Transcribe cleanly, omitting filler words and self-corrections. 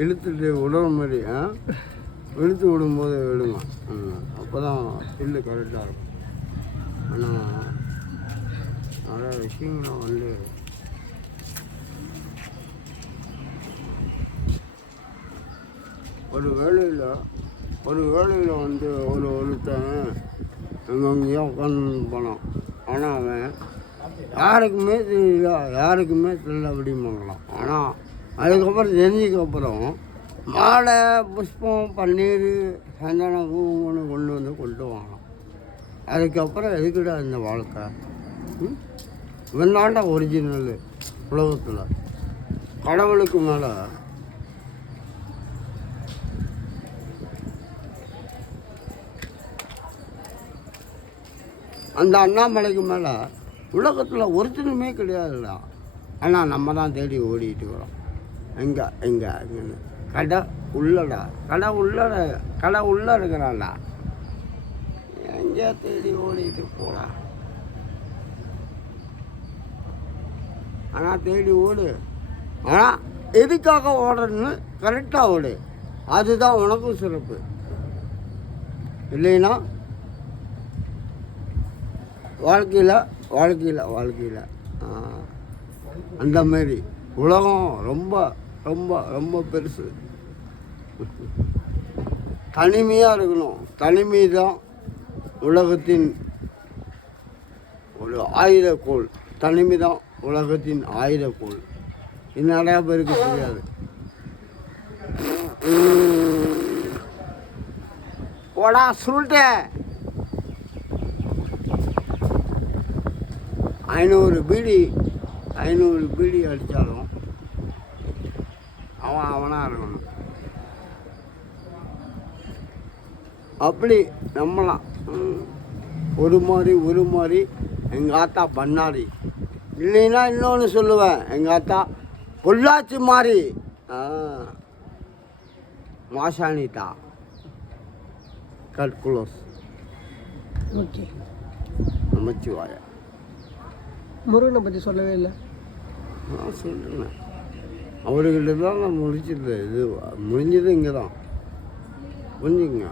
இழுத்துட்டு விடுற மாதிரி இழுத்து விடும்போது விடுங்க. அப்போ தான் புல்லு கரெக்டாக இருக்கும். ஆனால் நிறைய விஷயங்களும் வந்து ஒரு வேலையில் வந்து ஒருத்தன் அங்கங்கேயோ உட்காந்து போனான். ஆனால் அவன் யாருக்குமே தெரியல அப்படிம்பாங்களாம். ஆனால் அதுக்கப்புறம் தெரிஞ்சதுக்கப்புறம் மாலை, புஷ்பம், பன்னீர், சந்தனம், குங்குமம்னு கொண்டு வாங்கலாம். அதுக்கப்புறம் எதுக்குடா இந்த வாழ்க்கை? இவன்தாண்டா ஒரிஜினல் உலகத்தில். கடவுளுக்கு மேலே அந்த அண்ணாமலைக்கு மேலே உலகத்தில் ஒரிஜினலுமே கிடையாதுடா. ஆனால் நம்ம தான் தேடி ஓடிட்டு வரோம். எங்கன்னு கடை உள்ள இருக்கிறான்டா. எங்கே தேடி ஓடிட்டு போகலாம். ஆனால் தேடி ஓடு. ஆனால் எதுக்காக ஓடுறன்னு கரெக்டாக ஓடு. அதுதான் உனக்கும் சிறப்பு. இல்லைன்னா வாழ்க்கையில் அந்த மாதிரி உலகம் ரொம்ப ரொம்ப ரொம்ப பெருசு. தனிமையாக இருக்கணும். தனிமை தான் உலகத்தின் ஒரு ஆயுதக்கோள். தனிமை தான் உலகத்தின் ஆயுதக்கோள். இது நிறையா பேருக்கு தெரியாது. போடா சுருட்ட. 500 பீடி அடித்தாலும் அவனாக இருக்கணும். அப்படி நம்பலாம். ஒரு மாதிரி எங்கள் ஆத்தா பண்ணாரி. இல்லைன்னா இன்னொன்று சொல்லுவேன், எங்கள் ஆத்தா பொள்ளாச்சி மாதிரி மாசாணிதா. Cut close. ஓகே, நமச்சிவாய. முருகனை பற்றி சொல்லவே இல்லை. நான் சொல்கிறேன், அவர்கிட்ட தான் நான் முடிச்சிருந்தேன். இது முடிஞ்சது இங்கே தான். புரிஞ்சுங்க.